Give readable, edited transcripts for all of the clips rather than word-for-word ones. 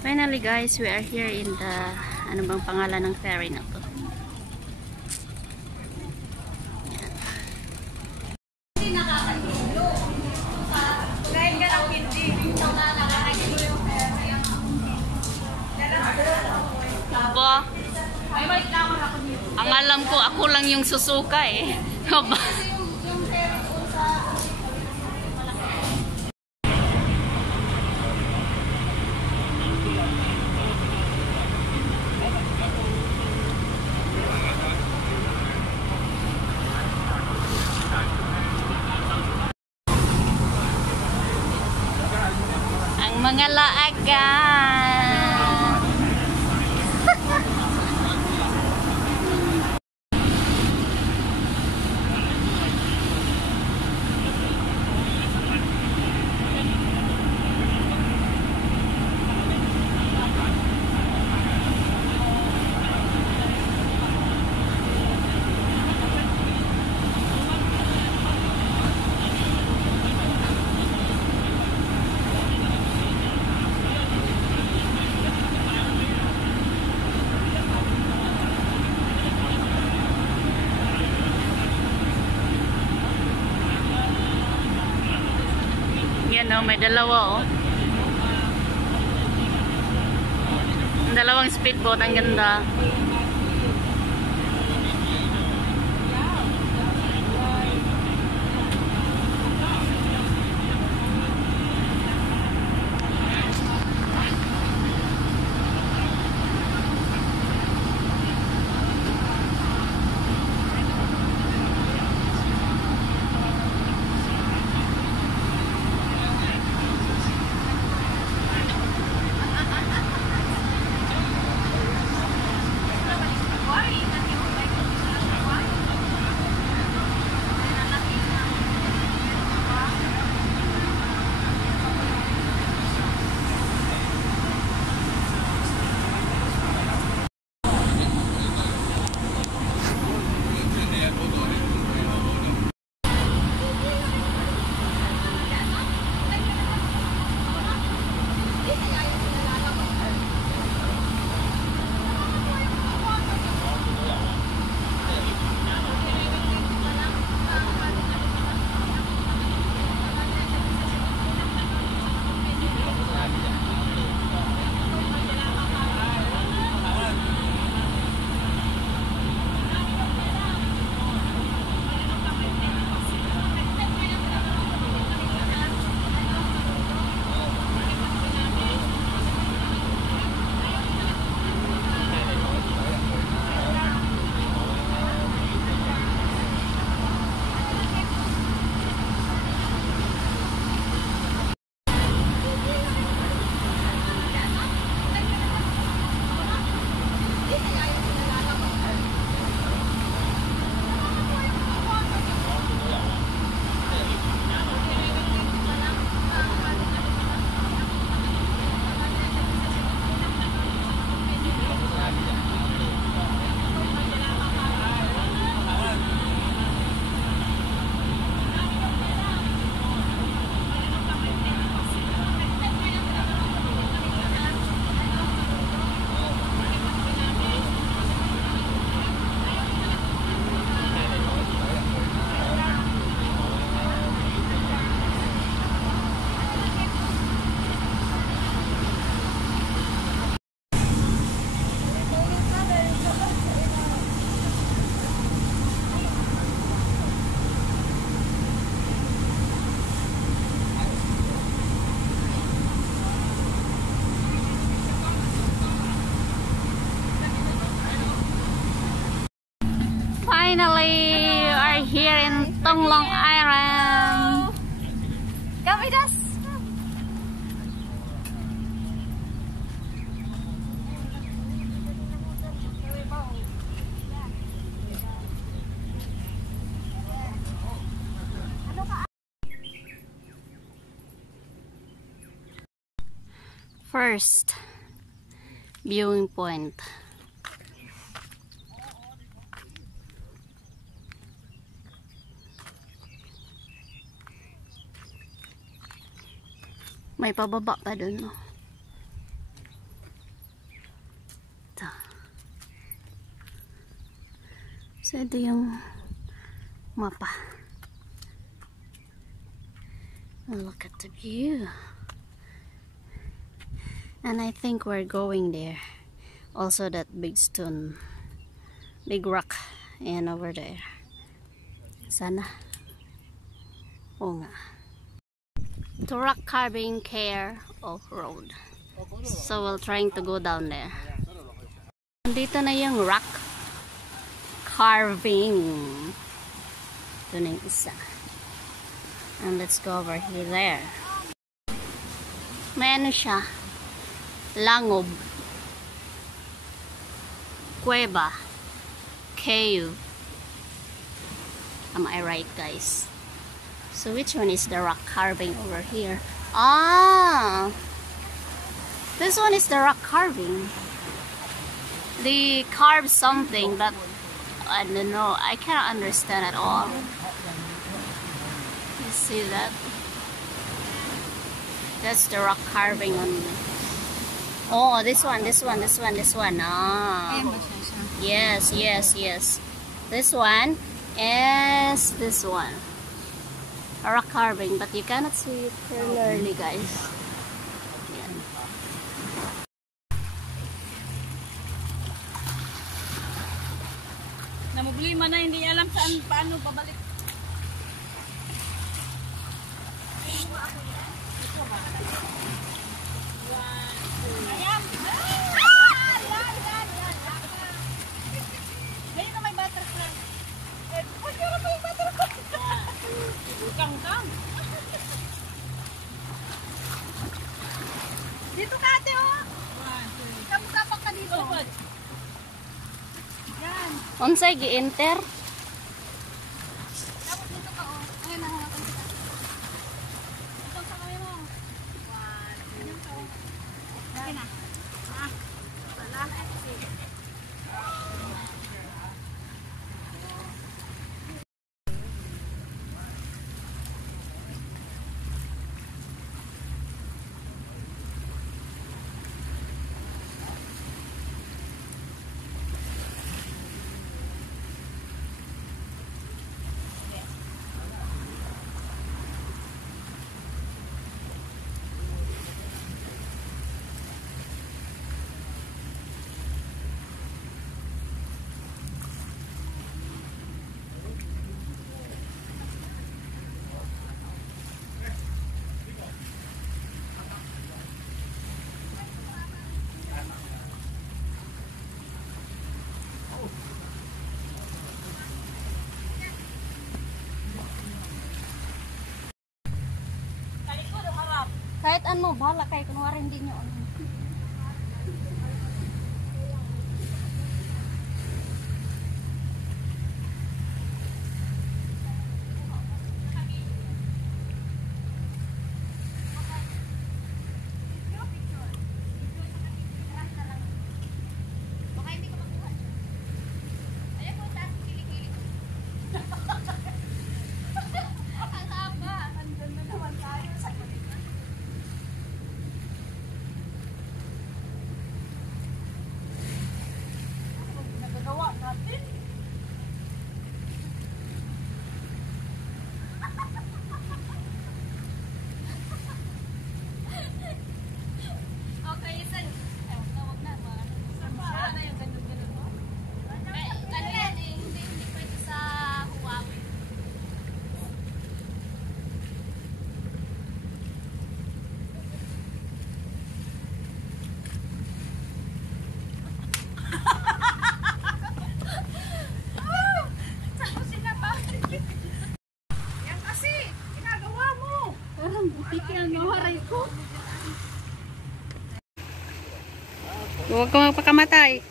Finally guys, we are here in the, ano bang pangalan ng ferry na to? Ba? Ang alam ko, ako lang yung susuka eh. Ang mga laagan. Yan o, may dalawa o. Dalawang speedboat, ang ganda. Finally, we are here in Tonglong Island. Come with us. First viewing point. May pababa pa dun, no? So ito yung mapa. Look at the view. And I think we're going there. Also that big stone, big rock, and over there. Sana. Oo nga. To rock carving care off-road. So we're trying to go down there. Dito na yung rock carving. Ito na yung isa. And let's go over here there. May ano siya? Langob. Cueva. Cave. Am I right, guys? So which one is the rock carving over here? Ah! This one is the rock carving. They carve something that I don't know. I cannot understand at all. You see that? That's the rock carving on. Oh, this one. Ah. Yes. This one is this one. A rock carving, but you cannot see it clearly, guys. Yan. Namumblima na, hindi alam saan paano babalik. Ayan! Ngayon na may butterfly. Huwag nyo na may butterfly. Kang. Dito ka ate, oh. Kapag ka dito. Yan. Unsay gi-enter? Tapos dito ka, oh. Ayun, nahawakan kita. Itong sa kami mo. Ganyan ka, oh. Okay na. Wala. Kahit ano, bahala kayo. Kunwari hindi nyo ano. Huwag ka magpakamatay.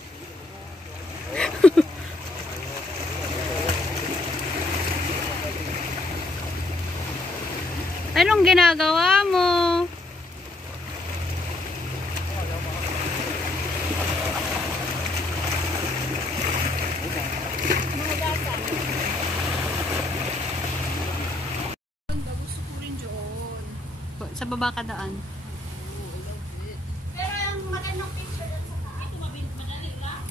Anong ginagawa mo? Sa baba ka daan. Pero ang magandang picture doon sa taas. Ito madali lang.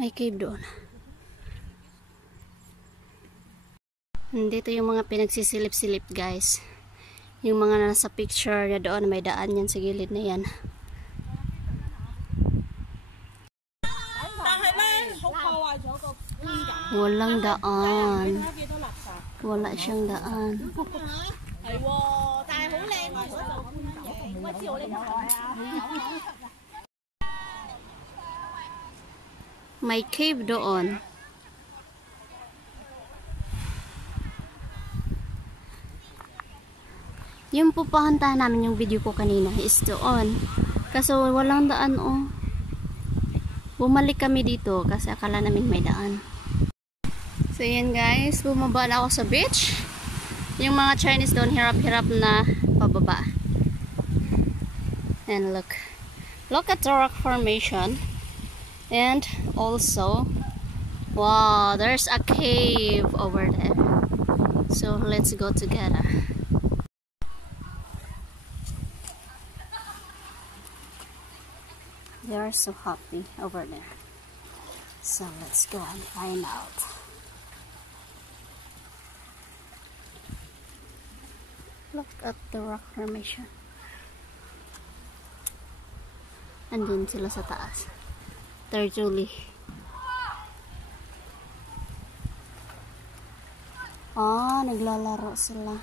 May cave doon. Dito yung mga pinagsisilip-silip guys. Yung mga nasa picture na doon, may daan yan sa gilid na yan. Walang daan. Wala siyang daan. May cave doon. Yung pupuntahan namin yung video ko kanina is doon. Kaso walang daan oh. Bumalik kami dito kasi akala namin may daan. So yan guys, bumaba na ako sa beach. Yung mga Chinese doon hirap-hirap na pababa. And look. Look at the rock formation. And also, wow, there's a cave over there. So let's go together. They are so happy over there. So let's go and find out. Look at the rock formation. Andun sila sa taas. Turtle. Ah, naglalaro sila.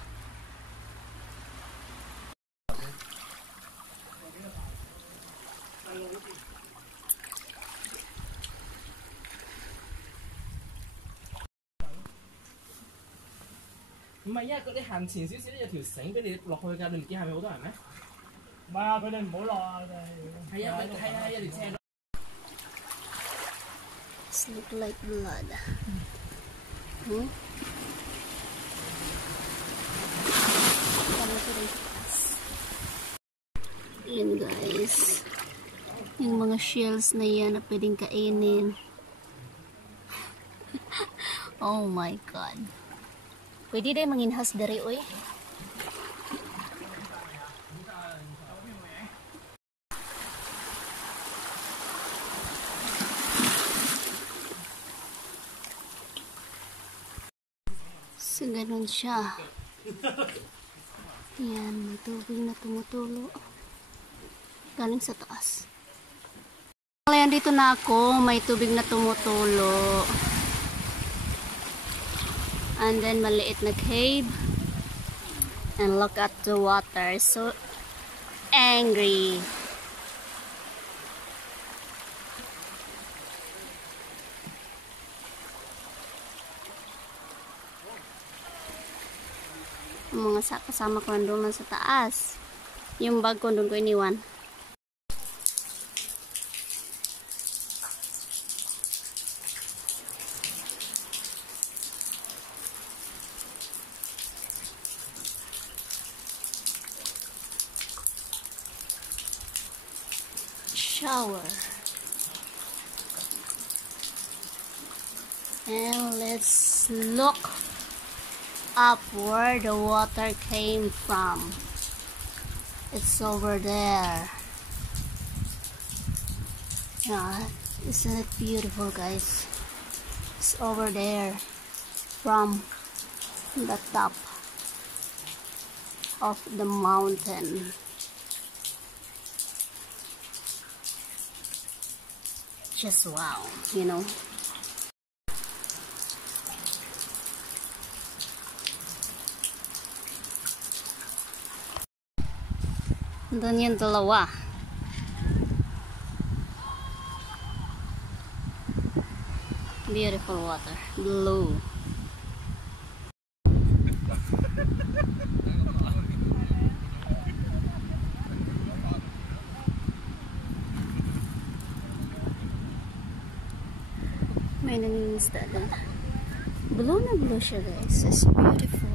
It's look like blood. Yan guys. Yung mga shells na yan na pwedeng kainin. Oh my god. Pwede din manginhas dari oy. So, ganun siya. Yan, may tubig na tumutulo. Galing sa taas. Ayan, dito na ako. May tubig na tumutulo. And then, maliit na cave. And look at the water. So angry. Mga kasama ko nandun sa taas. Yung bag ko doon ko iniwan. Shower. And let's look up where the water came from. It's over there. Yeah, isn't it beautiful guys? It's over there from the top of the mountain. Just wow, you know. Doon yung dalawa. Beautiful water. Blue. May nangingisda doon. Blue na blue siya guys. It's beautiful.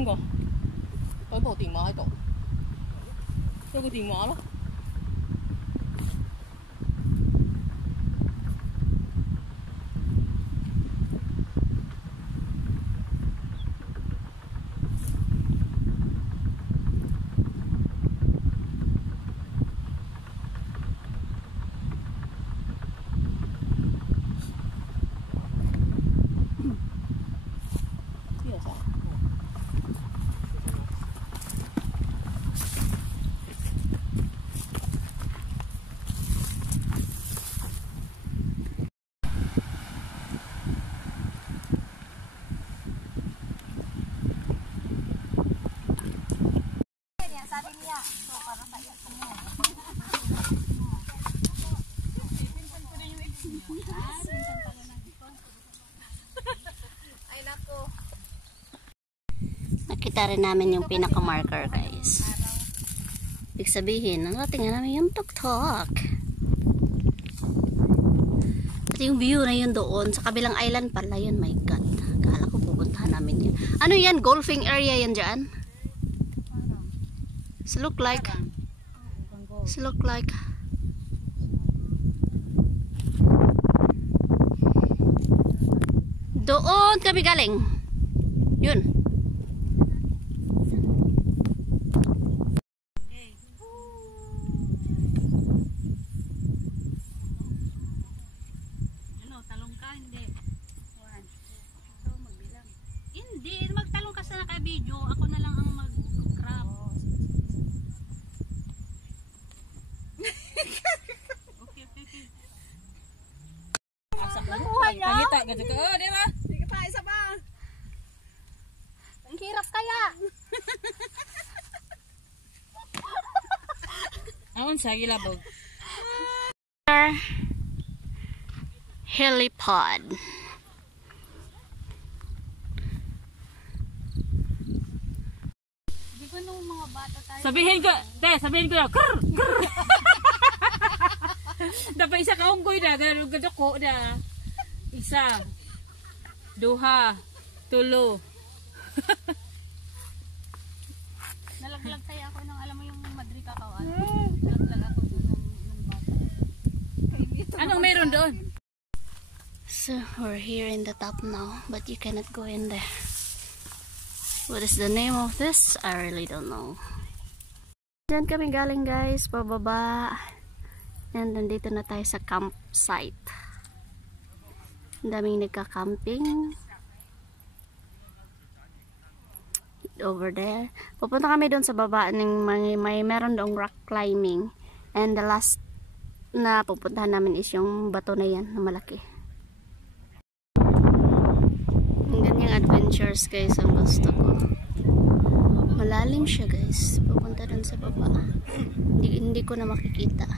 邊個？佢部電話喺度，有個電話咯。Nakita rin namin yung pinaka-marker, guys. Ibig sabihin, narating namin yung tuktok. At yung view na yun doon, sa kabilang island pala yun, my God. Kala ko pupuntahan namin yun. Ano yan? Golfing area yan dyan? Look like doon kami galing yun. Ano, talong ka? Hindi. 1, 2, ito magbilang. Hindi, magtalong ka sa naka-video. Ako na lang ang mag-crab. Okay. Nakuha niya? Pagita, ganito. Oh, di ba? Sige pa, isa pa. Ang hirap kaya. Aon sa gilabog. Helipod. Di ba nung mga bata tayo? Sabihin ko na, krr! Dapat isa ka unggoy na, ganun ko na. Isa, duha, tulo. Nalaglag kaya ako nung alam mo yung Madrid kakao. Nalaglag ako doon ng bata. Anong meron doon? So we're here in the top now, but you cannot go in there. What is the name of this? I really don't know. Diyan kami galing, guys, pababa. And nandito na tayo sa campsite. Ang daming nagka-camping over there. Pupunta kami doon sa baba ng may meron doong rock climbing. And the last na pupuntahan namin is yung bato na yan na malaki. Ang ganyang adventures, guys, ang gusto ko. Malalim siya, guys. Pupunta doon sa baba. Hindi ko na makikita.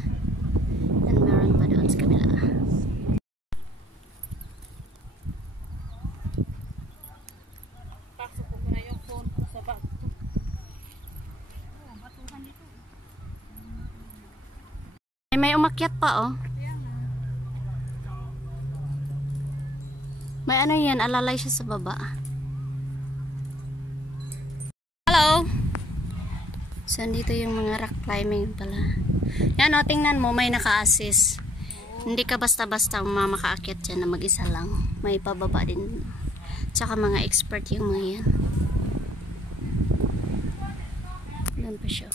And meron pa doon sa kabila. Pasok ko muna yung phone ko sa bag. Oh, batuhan dito. May umakyat pa, oh. May ano yan, alalay siya sa baba. Hello! So, dito yung mga rock climbing pala. Yan, o, tingnan mo, may naka-assist. Hindi ka basta-basta makaakyat dyan na mag-isa lang. May pababa din. Tsaka mga expert yung mga yan. Doon pa siya.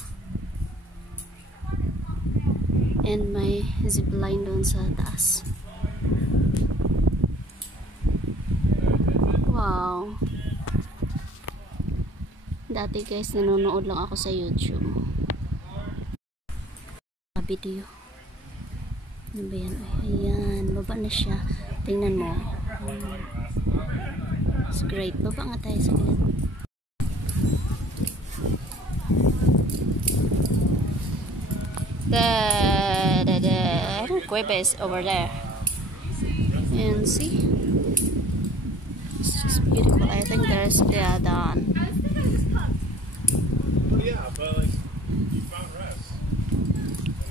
And may zipline doon sa taas. Wow. Dati, guys, nanonood lang ako sa YouTube. Video. Ano ba yan? Ayan, baba na siya. Tingnan mo. It's great. Baba nga tayo sa gilid. The Cueva is over there. And see? It's just beautiful. I think there's the dawn. Yeah, but you found rest. And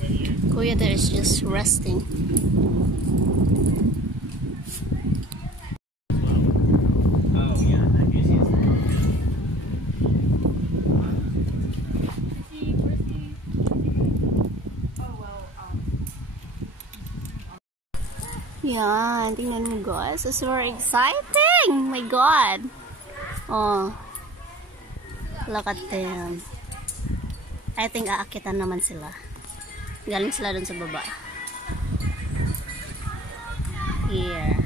then you Kuya there is just resting. oh yeah, I guess he's Yan, tingnan mo guys. It's very exciting! My God! Oh. Look at them. I think aakitan naman sila. Galing sila dun sa baba. Here.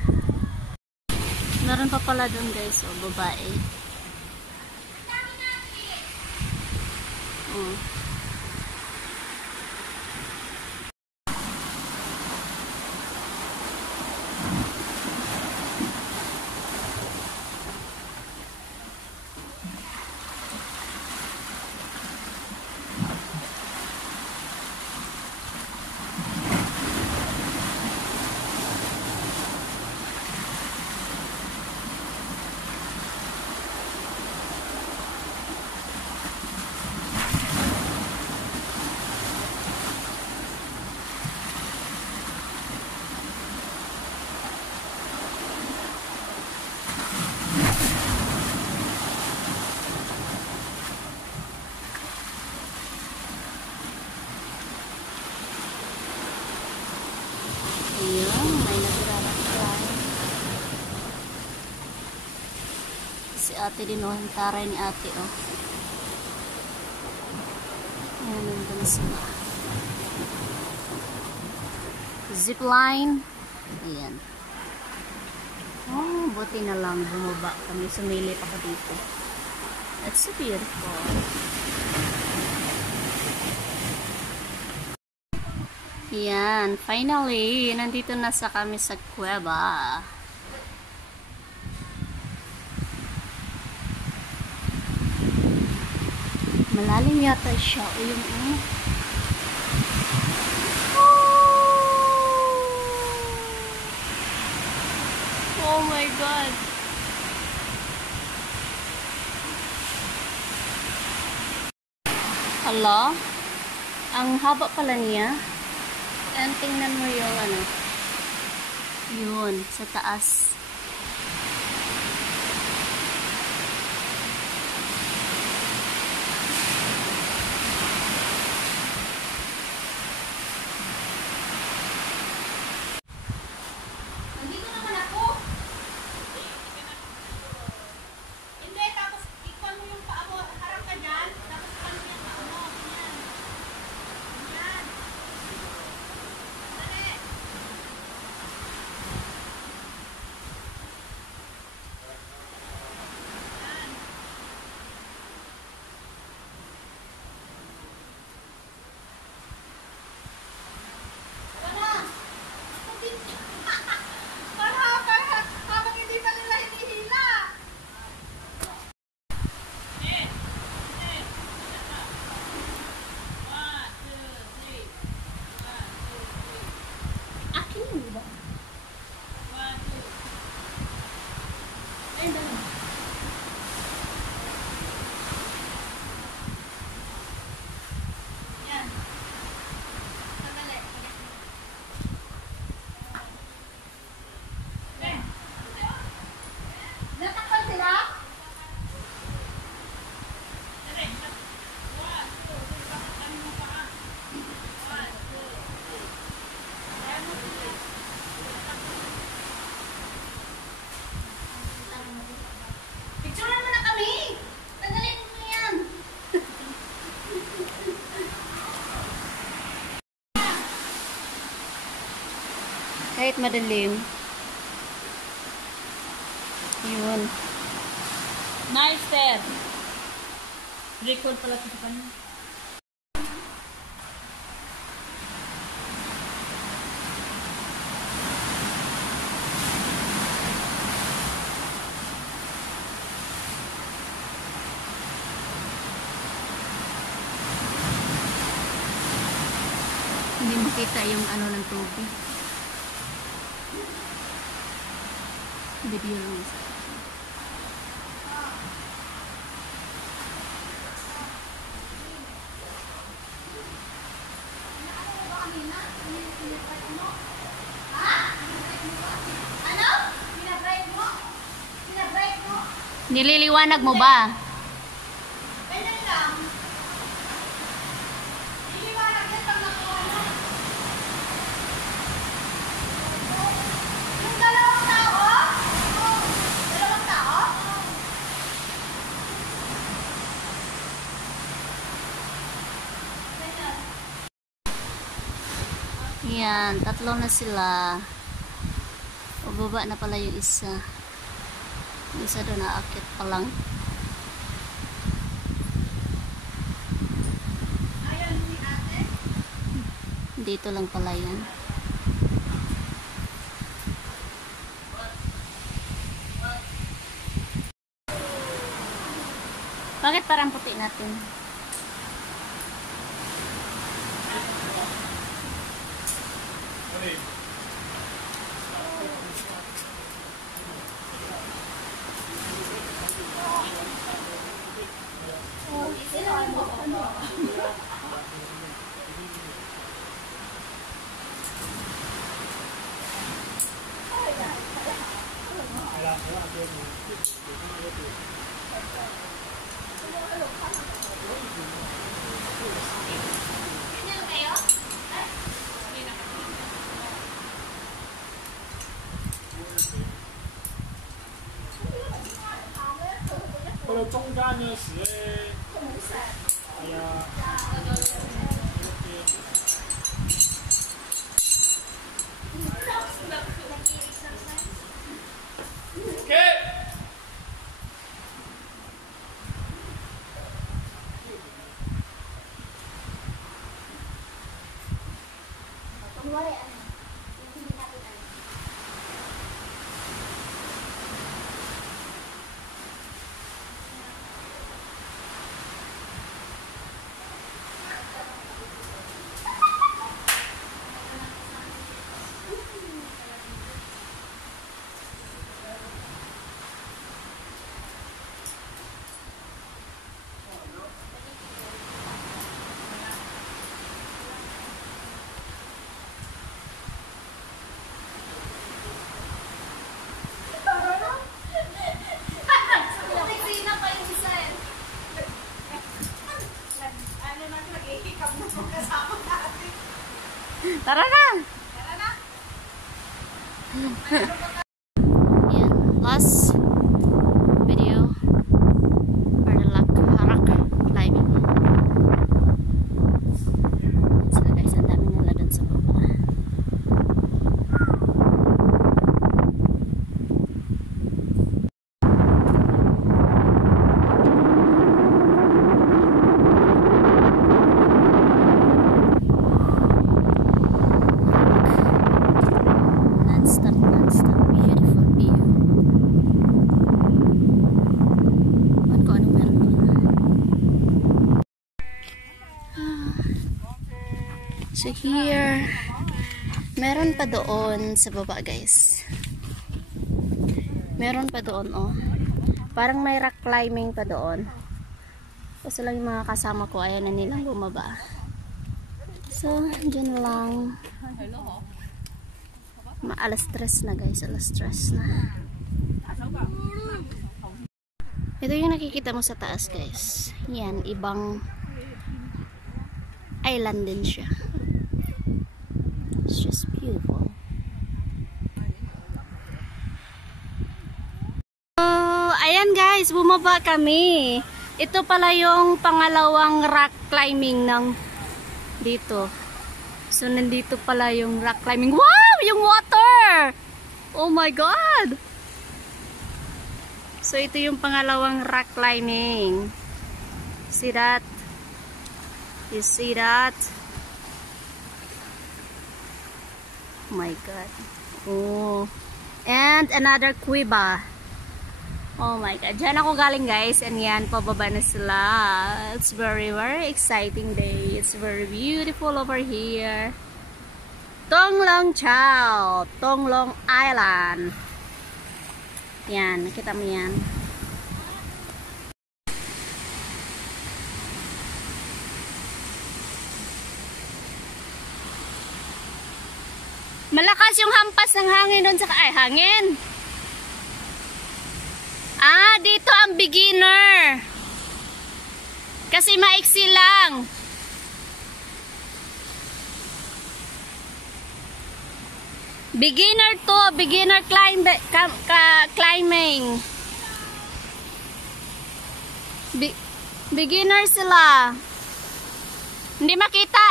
Meron pa pala dun guys, oh, babae. Oh. Ayun, may naglalakad. Si ate din, oh. Taray ni ate, oh. Ayan, nandun sila. Zipline. Ayan. Oh, buti na lang. Bumaba kami. Sumili pa ko dito. That's so beautiful. Yan, finally, nandito na sa kami sa kuweba. Malalim yata siya. O yung oh my God. Hala? Ang haba pala niya. And tingnan mo yung ano. Yun, sa taas. Nandito naman ako. Hindi, tapos ikon mo yung paa mo. Harap ka dyan. Tapos ikon mo yung paa mo. Yan. Yan. Dali. Habang hindi pa nila hinihila. Akin yun, diba? Ayun, dalawa. Yan. Sandali. Natakpan sila? Picturean mo na kami! Sandali mo yan! Kahit madilim. Yun. Nice there. Record pala sa kanya. Hindi makita yung ano ng tubig. Video lang isa. Ano? Pinabreak mo? Pinabreak mo? Nililiwanag mo ba? Ganyan lang. Iliwanag yan pag nakuha mo. Yan, tatlo na sila. O, baba na pala yung isa. Yung isa doon naakit pa lang. Dito lang pala yan. Bakit parang puti natin? Tara na! Yan, last video for the harak climbing. So guys, ang dami nila dun sa baba. Non-stop, beautiful view. Kung anong meron doon. So here, meron pa doon sa baba guys. Meron pa doon oh. Parang may rock climbing pa doon. Kasi lang yung mga kasama ko ayaw na nilang bumaba. So, dyan lang. Alas 3 na guys, alas 3 na. Ito yung nakikita mo sa taas guys. Yan, ibang island din siya. It's just beautiful. So, ayan guys, bumaba kami. Ito pala yung pangalawang rock climbing ng dito. So, nandito pala yung rock climbing. Wow! Yung water! Oh my God! So, ito yung pangalawang rock climbing. See that? You see that? Oh my God. Oh. And another kuiba. Oh my God. Diyan ako galing guys. And yan, pababa na sila. It's very, very exciting day. It's very beautiful over here. Tonglong Chao, Tonglong Island. Yan, nakita mo yan. Malakas yung hampas ng hangin doon sa hangin. Ah, dito ang beginner. Kasi maiksi lang. Beginner to, beginner climbing. Beginner sila. Hindi makita.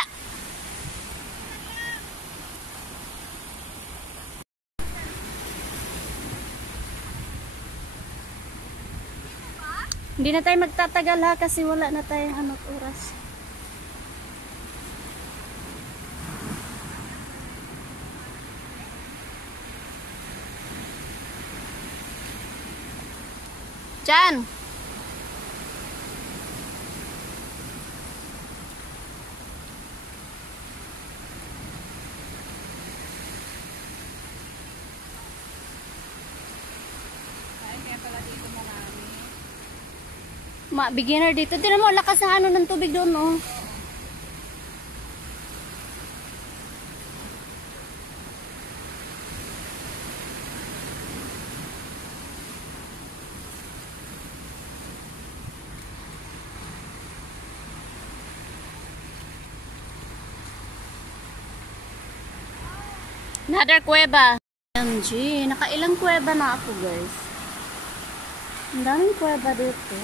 Hindi na tayo magtatagal ha kasi wala na tayong oras. Jan! Kaya pala dito marami. Beginner dito. Tignan mo, lakas ng ng tubig doon, oh. Another kuweba. MG, nakailang kuweba na ako, guys. Ang daming kuweba dito.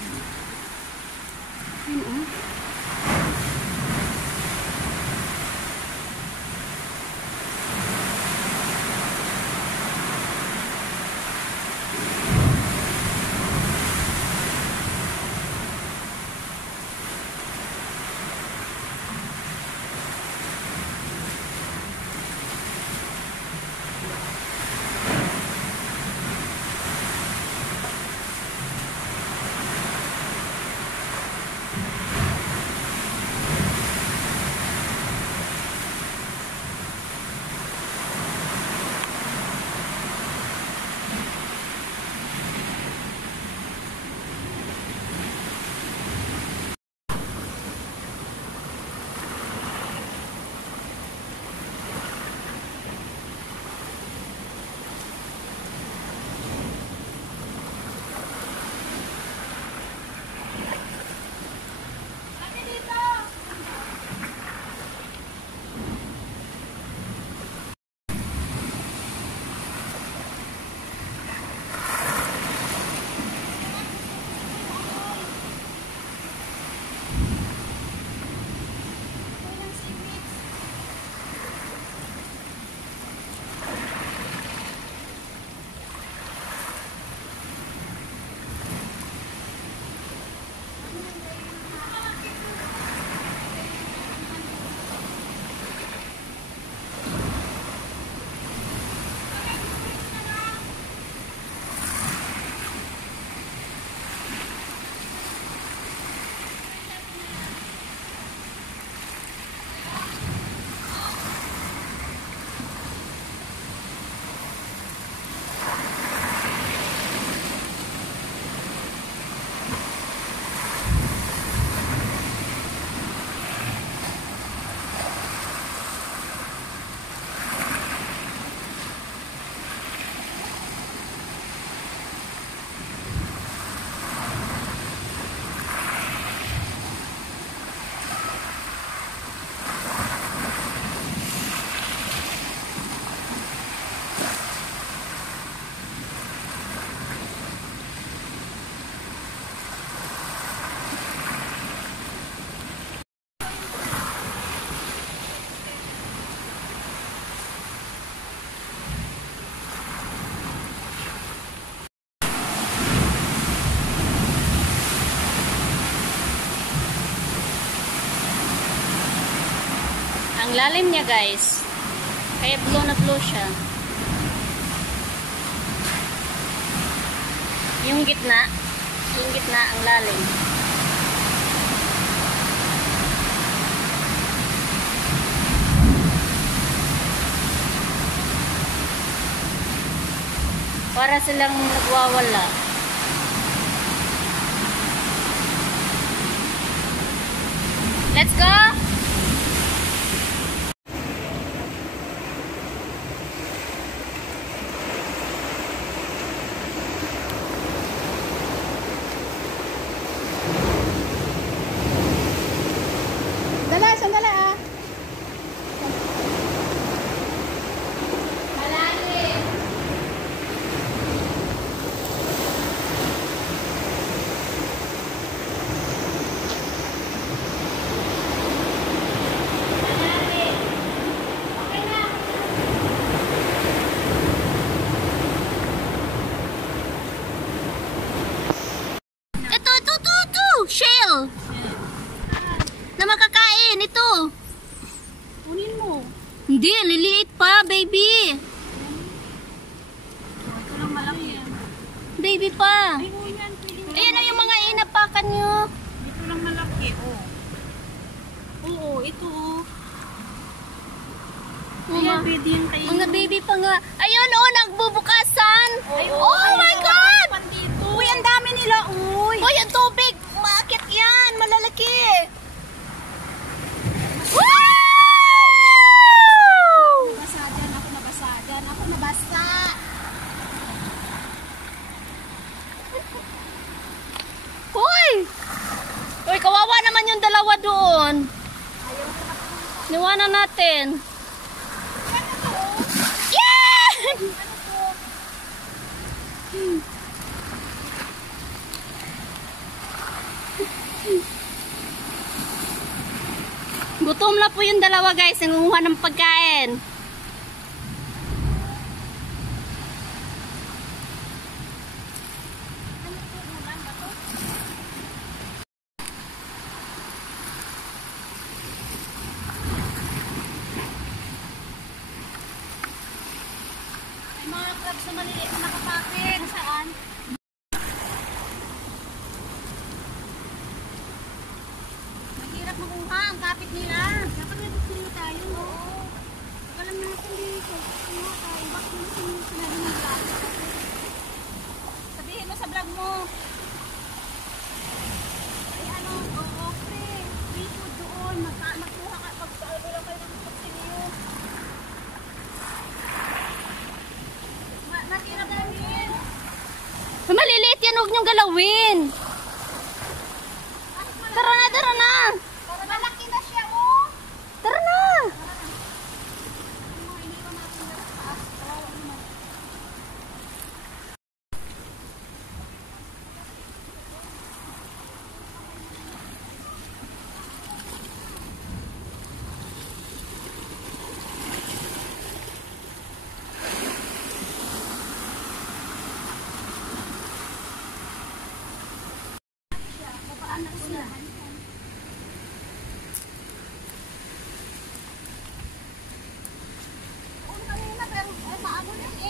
Ang lalim niya, guys. Kaya blue na blue siya. Yung gitna ang lalim. Para silang nagwawala. Let's go! Sandali ah. Malalim. Na makakain, ito. Kunin mo. Hindi, liliit pa, baby. Ito lang malaki yan. Baby pa. Ay, oh, yan. Pwede mo. Ayan o yung mga inapakan nyo. Ito lang malaki, oh. Oo, ito, oh. Ayan, pwede yung kainin. Mga baby pa nga. Ayun o, nagbubukasan. Oo, Oh my God! Pandito. Uy, ang dami nila. Uy, ang tubig. Maakit yan. Malalaki. Wow! Nabasa dyan, ako nabasa dyan. Ako nabasa. Uy! Uy, kawawa naman yung dalawa doon. Niwanan natin. Yeah! Gutom na po yung dalawa guys, nangunguha ng pagkain. May mga crabs na maliliit na nakapakit. Saan? Mahirap makuha ang kapit nila. Dapat may buksin tayo. Oo. Alam natin dito. Ano tayo? Bakit mo sinabi ng vlog? Sabihin mo sa vlog mo. Ay ano, oo, free food doon. Magkuha ka. Pagkaalo lang kayo ng buksin niyo. Mahirap namin. Maliliit yan, huwag niyong galawin. Tara na, tara na. Malaki na siya, oh. Tara na.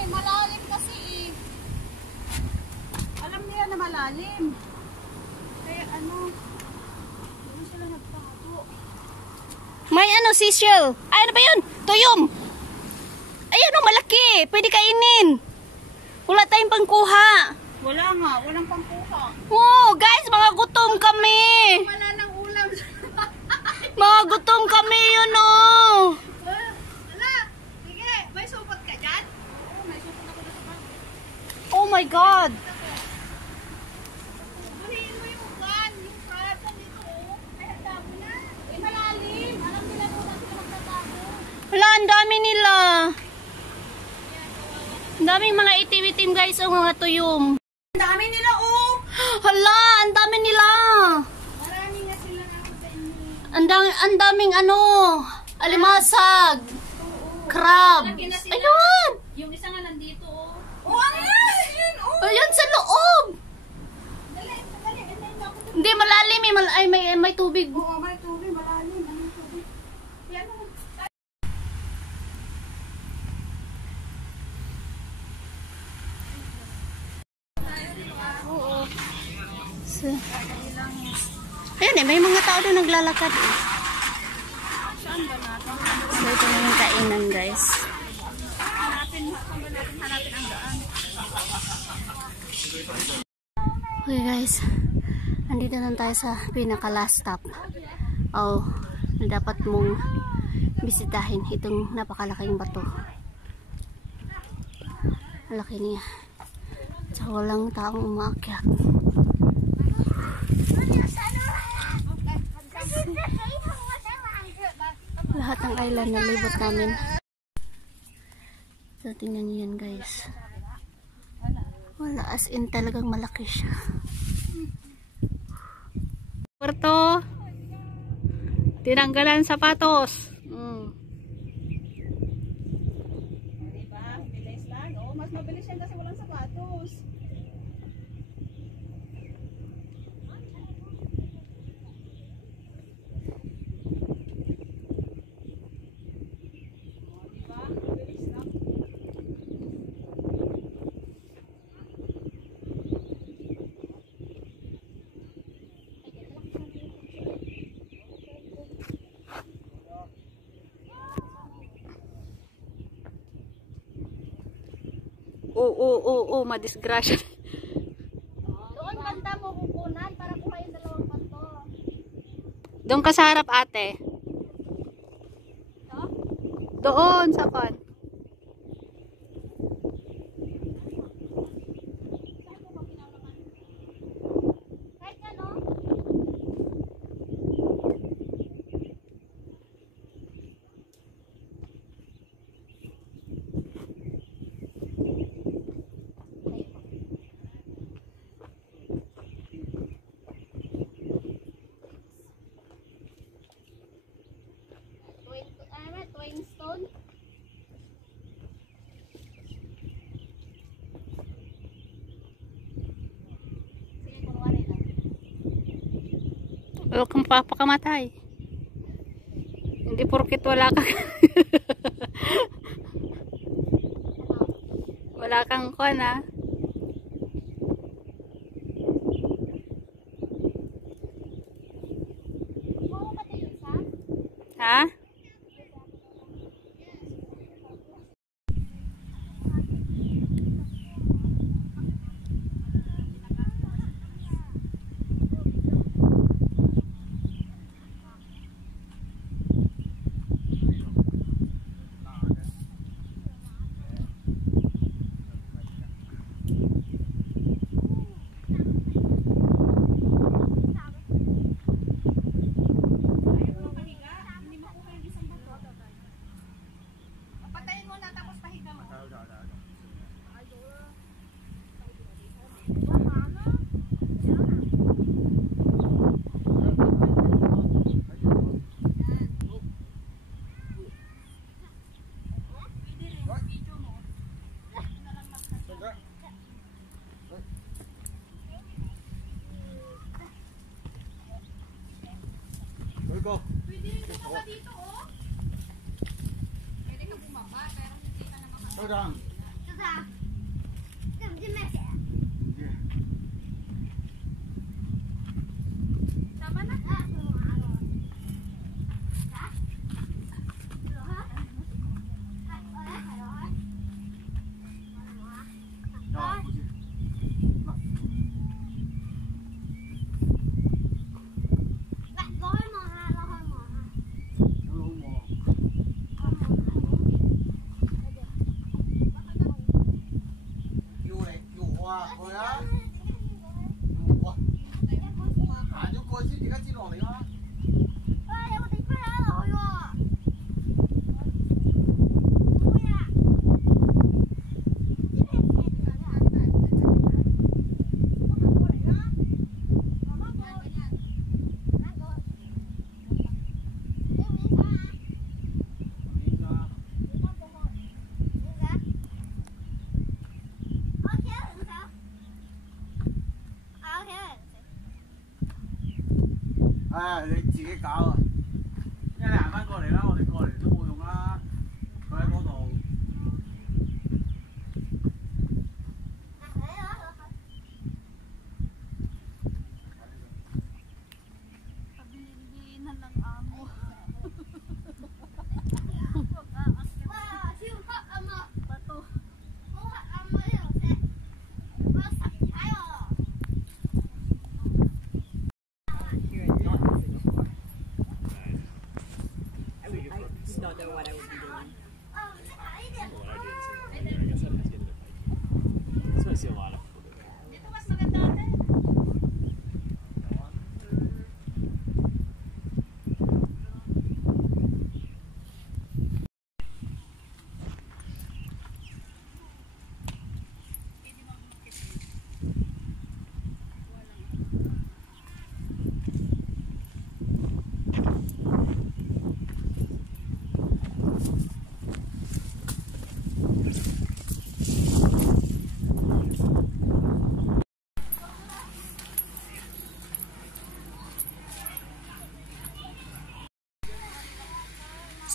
Malalim kasi eh. Alam niya na malalim. Kaya ano, doon sila nagtago. May ano, seashell. Ay, ano ba yun? Tuyom. Ayan o, malaki. Pwede kainin. Wala tayong pangkuha. Wala nga, walang pangkuha. Oh, guys, mga gutom kami. Wala nang ulam. Mga gutom kami yun oh. Wala, sige, may supot ka dyan? Oo, may supot ako na sa bag. Oh my God. Buhiin mo yung ugan, yung crab, nandito oh. Ay, ang dami na. Eh, malalim. Alam nila doon lang sila magtatago. Wala, ang dami nila. Ang daming mga itim-itim guys, ang mga tuyom. Ang dami nila oh. Hala, ang dami nila. Marami nga sila namin sa inyo. Ang daming ano, alimasag, crabs. Ayun! Yung isa nga nandito oh. Oh, ayun! Ayun sa loob! Dali, dali ako. Hindi, malalim eh. May tubig. Oo, may tubig, malalim. Anong tubig? Yan oh. So, ayun eh, may mga tao doon naglalakad eh. Saan ba natin? So, ito na yung kainan guys. Saan ba natin hanapin ang daan? Okay guys, andito na tayo sa pinaka last stop. Oh, na dapat mong bisitahin itong napakalaking bato. Malaki niya. Tsaka walang taong umaakyat. Lahat ng island na libot namin. So, tingnan niyo yan guys. Wala, as in talagang malaki siya. Puerto. Tinanggalan sapatos. Diba? Bilis lang. Oo, mas mabilis yan kasi walang sapatos. madisgrasya. Doon banda mo kukunan para kuhain dalawang kanto. Doon ka sa harap, ate. Doon sa pan. Kahit ano? Twin stone. Sige, kunwari lang. Huwag kang papakamatay. Hindi porkit wala kang wala kang kuwan, ha. Oo, pati yun sa? Ha? Patayin mo na tapos pahiga mo. Pwede rin bumaba dito, oh. Pwede ka bumaba, pero hindi ka na makakita. Tama na. À,你自己搞啊！一你行翻過嚟啦，我哋過嚟都冇用啦。佢喺嗰度。Pabilin-bilinan ng amo. Bato. Just don't know what I would be doing. Well, I did. So I guess I'd have to get into a fight. That's what I see a lot of people do. Dito mas maganda ate.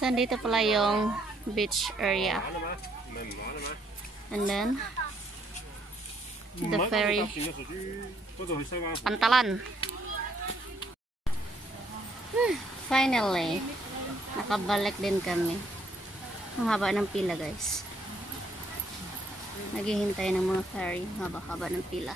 So, dito pala yung beach area. And then, the ferry. Pantalan. Finally, nakabalik din kami. Ang haba ng pila, guys. naghihintay ng mga ferry, haba-haba ng pila.